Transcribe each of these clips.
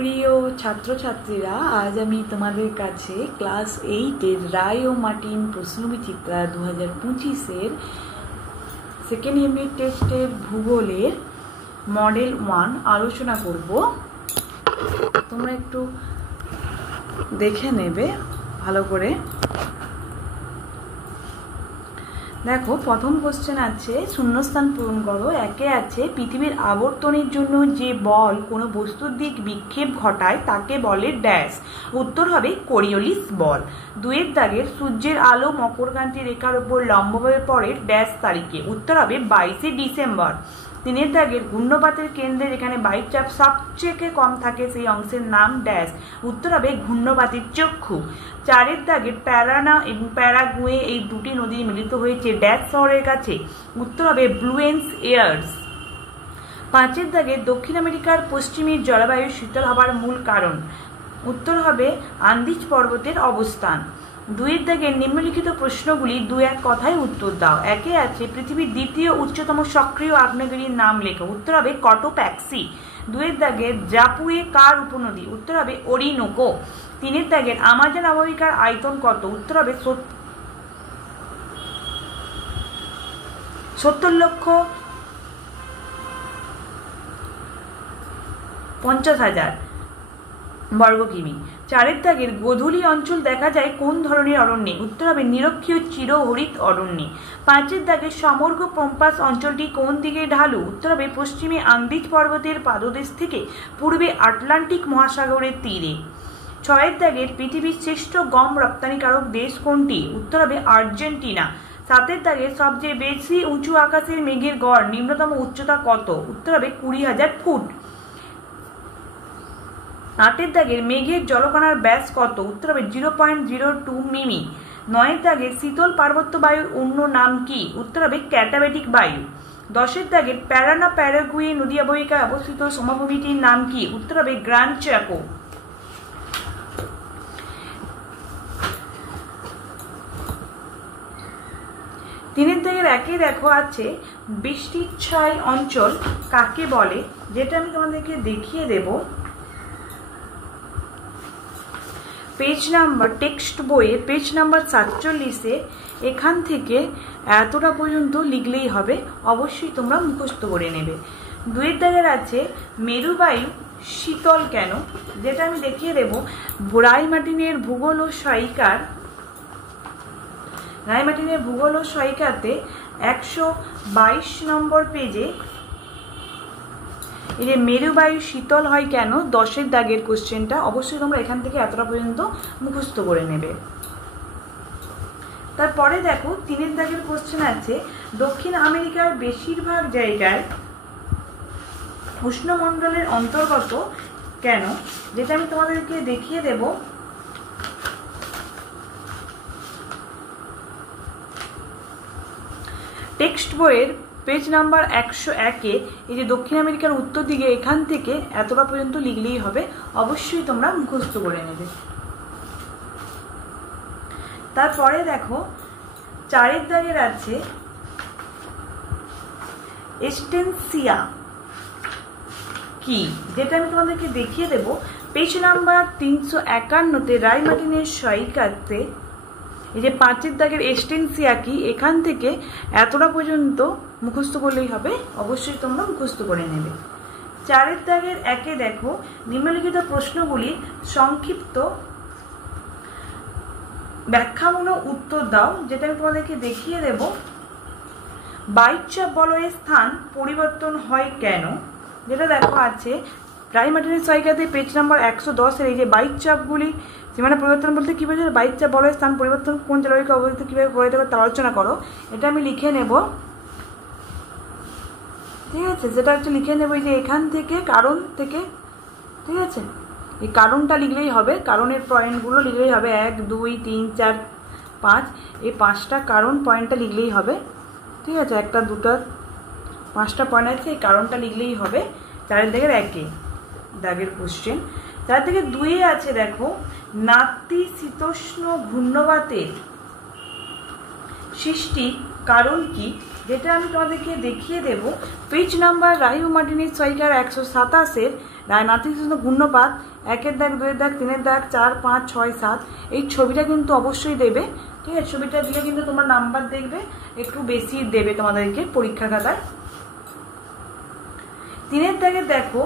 প্রিয় ছাত্রছাত্রীরা, আজ আমি তোমাদের কাছে ক্লাস 8-এর রায় ও মার্টিন প্রশ্নবিচিত্রা 2025-এর সেকেন্ড ইউনিট টেস্টের ভূগোলের মডেল 1 আলোচনা করব। তোমরা একটু দেখে নেবে ভালো করে। দেখো, প্রথম কোশ্চেন আছে, শূন্যস্থান পূরণ করো। একে আছে, পৃথিবীর আবর্তনের জন্য যে বল কোনো বস্তুর দিক বিক্ষেপ ঘটায় তাকে বলে ড্যাশ। উত্তর হবে কোরিওলিস বল। 2-এর দাগের, সূর্যের আলো মকরক্রান্তি রেখার উপর লম্বভাবে পড়ে ড্যাশ তারিখে। উত্তর হবে 22শে ডিসেম্বর। 3-এর দাগের, ঘূর্ণপাতের কেন্দ্রে যেখানে বায়ুচাপ সবচেয়ে কম থাকে সেই অংশের নাম ড্যাশ। উত্তর হবে ঘূর্ণপাতের চক্ষু। 4-এর দাগের, প্যারানা এবং প্যারাগুয়ে এই দুটি নদী মিলিত হয়েছে ড্যাশ শহরের কাছে। উত্তর হবে ব্লুয়েন্স এয়ার্স। 5-এর দাগের, দক্ষিণ আমেরিকার পশ্চিমের জলবায়ু শীতল হবার মূল কারণ। উত্তর হবে আন্দিজ পর্বতের অবস্থান। 2-এর দাগের, নিম্নলিখিত প্রশ্নগুলি 2-1 কথায় উত্তর দাও। একে আছে, পৃথিবীর দ্বিতীয় উচ্চতম সক্রিয় আগ্নেয়গিরির নাম লেখো। উত্তর হবে কটোপ্যাক্সি। 2-এর দাগের, জাপুয়ে কার উপনদী? উত্তর হবে ওরিনোকো। 3-এর দাগের, আমাজন অববাহিকার আয়তন কত? উত্তর হবে 70,50,000 বর্গ কিমি। 4-এর দাগের, গোধূলি অঞ্চল দেখা যায় কোন ধরনের অরণ্যে? উত্তর হবে নিরক্ষীয় চিরহরিত অরণ্যে। 5-এর দাগের, সমগ্র পম্পাস অঞ্চলটি কোন দিকে ঢালু? উত্তর হবে পশ্চিমে আন্দিজ পর্বতের পাদদেশ থেকে পূর্বে আটলান্টিক মহাসাগরের তীরে। 6-এর দাগের, পৃথিবীর শ্রেষ্ঠ গম রপ্তানিকারক দেশ কোনটি? উত্তর হবে আর্জেন্টিনা। 7-এর দাগের, সবচেয়ে বেশি উঁচু আকাশের মেঘের গড় নিম্নতম উচ্চতা কত? উত্তর হবে 20,000 ফুট। 8-এর দাগের, মেঘের জলকণার ব্যাস কত? উত্তর হবে 0.02 মিমি। 9-এর দাগের, শীতল পার্বত্য বায়ুর অন্য নাম কি? উত্তর হবে ক্যাটাবেটিক বায়ু। 10-এর দাগের, প্যারানা প্যারাগুয়ে নদী অববাহিকায় অবস্থিত সমভূমিটির নাম কি? উত্তর হবে গ্র্যান্ড চ্যাকো। 3-এর দাগের 1-এ দেখো আছে, বৃষ্টিচ্ছায় অঞ্চল কাকে বলে? যেটা আমি তোমাদেরকে দেখিয়ে দেব। পেজ নাম্বার, টেক্সট বইয়ে পেজ নাম্বার 47-এ এখান থেকে এতটা পর্যন্ত লিখলেই হবে। অবশ্যই তোমরা মুখস্থ করে নেবে। 2-এর দাগের আছে, মেরুবায়ু শীতল কেন? যেটা আমি দেখিয়ে দেব। রায় মার্টিনের ভূগোল ও সহায়িকার, রায় মার্টিনের ভূগোল ও সহায়িকাতে 122 নম্বর পেজে এই যে মেরুবায়ু শীতল হয় কেন, 10-এর দাগের কোশ্চেনটা অবশ্যই তোমরা এখান থেকে এতটা পর্যন্ত মুখস্থ করে নেবে। তারপরে দেখো, 3-এর দাগের কোশ্চেন আছে, দক্ষিণ আমেরিকার বেশিরভাগ জায়গায় উষ্ণমণ্ডলের অন্তর্গত কেন? যেটা আমি তোমাদেরকে দেখিয়ে দেব। টেক্সট বইয়ের পেজ নাম্বার 101-এ এই যে দক্ষিণ আমেরিকার উত্তর দিকে এখান থেকে এতটা পর্যন্ত লিখলেই হবে। অবশ্যই তোমরা মুখস্থ করে নেবে। তারপরে দেখো, 4-এর দাগের আছে, এস্টেনসিয়া কি? যেটা আমি তোমাদেরকে দেখিয়ে দেব। পেজ নাম্বার 351-তে রায় মার্টিনের সহায়িকাতে এই যে 5-এর দাগের এস্টেনসিয়া কি, এখান থেকে এতটা পর্যন্ত মুখস্থ করলেই হবে। অবশ্যই তোমরা মুখস্থ করে নেবে। 4-এর দাগের 1-এ দেখো, নিম্নলিখিত প্রশ্নগুলির সংক্ষিপ্ত ব্যাখ্যামূলক উত্তর দাও। যেটা আমি তোমাদেরকে দেখিয়ে দেব। বায়ুচাপ বলয়ের স্থান পরিবর্তন হয় কেন? যেটা দেখো আছে রায় মার্টিনের সহায়িকাতে পেজ নাম্বার 110-এর এই যে বায়ুচাপগুলি সীমানা পরিবর্তন বলতে কি বোঝায়? বায়ুচাপ বলয়ের স্থান পরিবর্তন কোন জলবায়ুকে অবস্থিত কিভাবে প্রভাবিত করে তা আলোচনা করো। এটা আমি লিখে নেব, ঠিক আছে? যেটা হচ্ছে লিখে নেব এই যে এখান থেকে, কারণ থেকে, ঠিক আছে? এই কারণটা লিখলেই হবে, কারণের পয়েন্টগুলো লিখলেই হবে। 1, 2, 3, 4, 5 এই 5টা কারণ পয়েন্টটা লিখলেই হবে, ঠিক আছে? 1টা 2টা 5টা পয়েন্ট আছে, এই কারণটা লিখলেই হবে। 4-এর দাগের 1-এ দাগের কোশ্চেন। 4 থেকে 2-এ আছে দেখো, নাতিশীতোষ্ণ ঘূর্ণবাতের সৃষ্টির কারণ কি? যেটা আমি তোমাদেরকে দেখিয়ে দেব। পেজ নাম্বার রায় ও মার্টিনের সহায়িকার 127-এর নাতিশীতোষ্ণ ঘূর্ণপাত 1-এর দাগ, 2-এর দাগ, 3-এর দাগ, 4, 5, 6, 7 এই ছবিটা কিন্তু অবশ্যই দেবে। ঠিক আছে, ছবিটা দিলে কিন্তু তোমার নাম্বার দেখবে একটু বেশি দেবে তোমাদেরকে পরীক্ষার খাতায়। 3-এর দাগে দেখো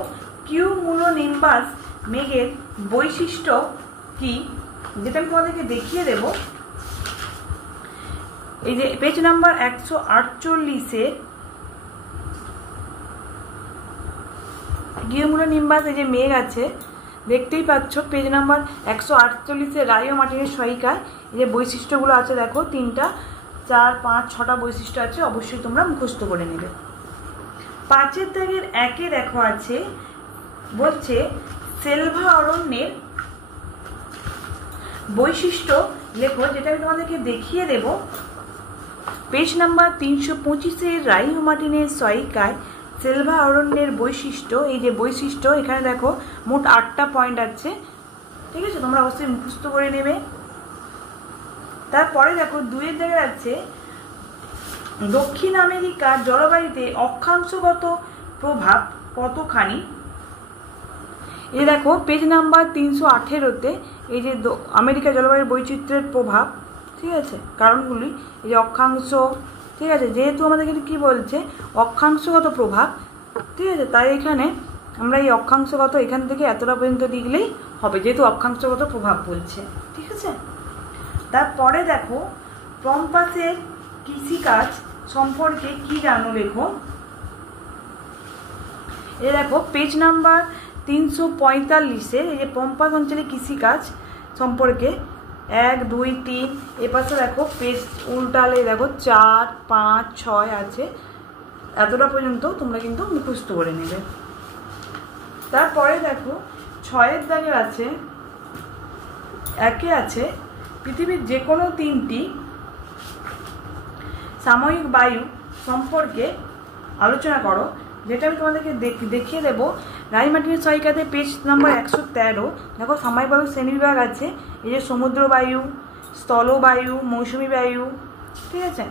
কিউমুলোনিম্বাস মেঘের বৈশিষ্ট্য কি, যেটা আমি তোমাদেরকে দেখিয়ে দেব। এই যে পেজ নাম্বার 148-এ কিউমুলোনিম্বাস এই যে মেঘ আছে দেখতেই পাচ্ছ, পেজ নাম্বার 148-এ রায় ও মার্টিনের সহায়িকায় এই যে বৈশিষ্ট্যগুলো আছে দেখো 3টা 4, 5, 6টা বৈশিষ্ট্য আছে, অবশ্যই তোমরা মুখস্থ করে নেবে। 5-এর দাগের 1-এ দেখো আছে বলছে সেলভা অরণ্যের বৈশিষ্ট্য লেখো, যেটা আমি তোমাদেরকে দেখিয়ে দেব। পেজ নাম্বার 325-এ রায় ও মার্টিনের সহায়িকায় সেলভা অরণ্যের বৈশিষ্ট্য, এই যে বৈশিষ্ট্য এখানে দেখো মোট 8টা পয়েন্ট আছে। ঠিক আছে, তোমরা অবশ্যই মুখস্থ করে নেবে। তারপরে দেখো 2-এর দাগে আছে দক্ষিণ আমেরিকার জলবায়ুতে অক্ষাংশগত প্রভাব কতখানি। এই দেখো পেজ নাম্বার 318-তে এই যে আমেরিকার জলবায়ুর বৈচিত্র্যের প্রভাব, ঠিক আছে, কারণগুলি এই যে অক্ষাংশ, ঠিক আছে, যেহেতু আমাদের কিন্তু কী বলছে অক্ষাংশগত প্রভাব, ঠিক আছে, তাই এখানে আমরা এই অক্ষাংশগত এখান থেকে এতটা পর্যন্ত লিখলেই হবে, যেহেতু অক্ষাংশগত প্রভাব বলছে। ঠিক আছে, তারপরে দেখো পম্পাসের কৃষিকাজ সম্পর্কে কি জানো লেখো। এ দেখো পেজ নাম্বার 345-এ এই যে পম্পাস অঞ্চলে কৃষিকাজ সম্পর্কে 1, 2, 3 এপাশে দেখো পেজ উল্টালে দেখো 4, 5, 6 আছে, এতটা পর্যন্ত তোমরা কিন্তু মুখস্থ করে নেবে। তারপরে দেখো 6-এর দাগের আছে 1-এ আছে পৃথিবীর যে কোনো 3টি সাময়িক বায়ু সম্পর্কে আলোচনা করো, যেটা আমি তোমাদেরকে দেখিয়ে দেবো। রায় মার্টিনের সহায়িকাতে পেজ নাম্বার 113 দেখো সাময়িক বায়ু শ্রেণীবিভাগ আছে, এই যে সমুদ্র বায়ু, স্থলবায়ু, মৌসুমী বায়ু, ঠিক আছে,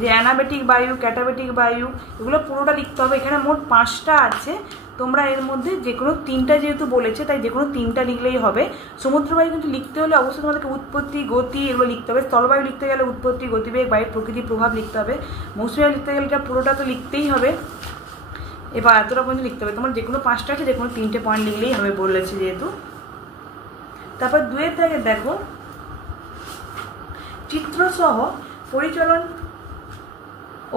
যে অ্যানাবেটিক বায়ু, ক্যাটাবেটিক বায়ু, এগুলো পুরোটা লিখতে হবে। এখানে মোট 5টা আছে, তোমরা এর মধ্যে যে কোনো 3টা যেহেতু বলেছে তাই যে কোনো 3টা লিখলেই হবে। সমুদ্র বায়ু কিন্তু লিখতে হলে অবশ্যই তোমাদেরকে উৎপত্তি, গতি এগুলো লিখতে হবে। স্থলবায়ু লিখতে গেলে উৎপত্তি, গতিবেগ, বায়ুর প্রকৃতির প্রভাব লিখতে হবে। মৌসুমী বায়ু লিখতে গেলে এটা পুরোটা তো লিখতেই হবে, এবার এতটা পর্যন্ত লিখতে হবে। তোমার যে কোনো 5টা আছে, যে কোনো 3টে পয়েন্ট লিখলেই হবে বলেছে যেহেতু। তারপর 2-এর দাগে দেখো চিত্রসহ পরিচলন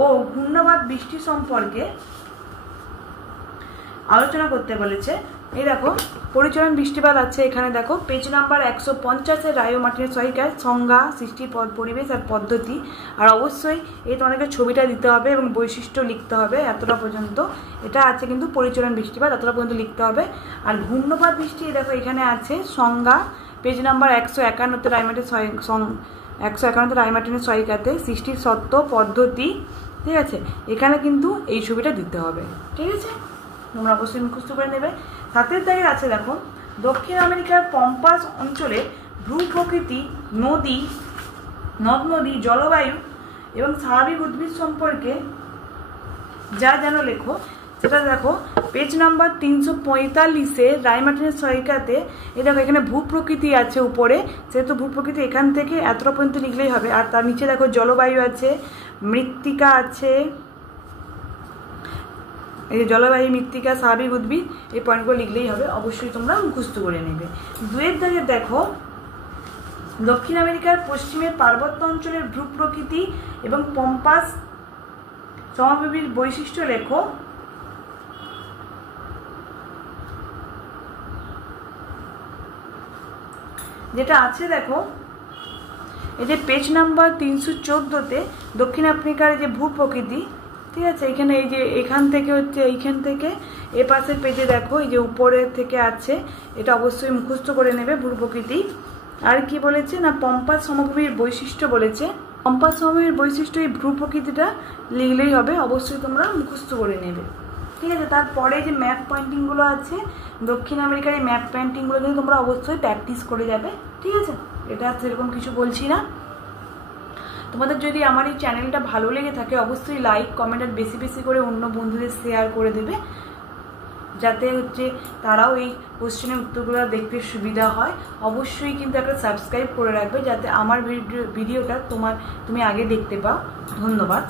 ও ঘূর্ণাবাত বৃষ্টি সম্পর্কে আলোচনা করতে বলেছে। এই দেখো পরিচলন বৃষ্টিপাত আছে, এখানে দেখো পেজ নাম্বার 150-এ রায় ও মার্টিনের সহায়িকায় সংজ্ঞা, সৃষ্টি, পরিবেশ আর পদ্ধতি, আর অবশ্যই এই তোমাদেরকে ছবিটা দিতে হবে এবং বৈশিষ্ট্য লিখতে হবে এতটা পর্যন্ত। এটা আছে কিন্তু পরিচলন বৃষ্টিপাত এতটা পর্যন্ত লিখতে হবে। আর ঘূর্ণপাত বৃষ্টি দেখো এখানে আছে সংজ্ঞা, পেজ নাম্বার 151-তে রায় মার্টিনের সহায়িকাতে সৃষ্টির সত্য, পদ্ধতি, ঠিক আছে, এখানে কিন্তু এই ছবিটা দিতে হবে। ঠিক আছে, তোমরা অবশ্যই মুখস্থ করে নেবে। 7-এর দাগের আছে দেখো দক্ষিণ আমেরিকার পম্পাস অঞ্চলে ভূপ্রকৃতি, নদী, নদ নদী, জলবায়ু এবং স্বাভাবিক উদ্ভিদ সম্পর্কে যা যেন লেখো, সেটা দেখো পেজ নাম্বার 345-এ রায় মার্টিনের সহায়িকাতে এই দেখো এখানে ভূপ্রকৃতি আছে উপরে, সেহেতু ভূপ্রকৃতি এখান থেকে এতটা পর্যন্ত লিখলেই হবে। আর তার নিচে দেখো জলবায়ু আছে, মৃত্তিকা আছে, এই যে জলবায়ু, মৃত্তিকা, স্বাভাবিক উদ্ভিদ, এই পয়েন্টগুলো লিখলেই হবে, অবশ্যই তোমরা মুখস্থ করে নেবে। 2-এর দাগে দেখো দক্ষিণ আমেরিকার পশ্চিমের পার্বত্য অঞ্চলের ভূপ্রকৃতি এবং পম্পাস সমভূমির বৈশিষ্ট্য লেখো। যেটা আছে দেখো এই যে পেজ নাম্বার 314-তে দক্ষিণ আফ্রিকার যে ভূপ্রকৃতি, ঠিক আছে, এখানে এই যে এখান থেকে হচ্ছে এইখান থেকে এ পাশের পেজে দেখো এই যে উপরের থেকে আছে, এটা অবশ্যই মুখস্থ করে নেবে ভূপ্রকৃতি। আর কি বলেছে না পম্পাস সমভূমির বৈশিষ্ট্য বলেছে, পম্পাস সমভূমির বৈশিষ্ট্য এই ভূপ্রকৃতিটা লিখলেই হবে, অবশ্যই তোমরা মুখস্থ করে নেবে। ঠিক আছে, তারপরে যে ম্যাপ পয়েন্টিংগুলো আছে দক্ষিণ আমেরিকার এই ম্যাপ পয়েন্টিংগুলো কিন্তু তোমরা অবশ্যই প্র্যাকটিস করে যাবে। ঠিক আছে, এটা সেরকম কিছু বলছি না। তোমাদের যদি আমার এই চ্যানেলটা ভালো লেগে থাকে অবশ্যই লাইক, কমেন্ট আর বেশি বেশি করে অন্য বন্ধুদের শেয়ার করে দেবে। যাতে হচ্ছে তারাও এই কোশ্চেনের উত্তরগুলো দেখতে সুবিধা হয়। অবশ্যই কিন্তু একটা সাবস্ক্রাইব করে রাখবে যাতে আমার ভিডিওটা তুমি আগে দেখতে পাও। ধন্যবাদ।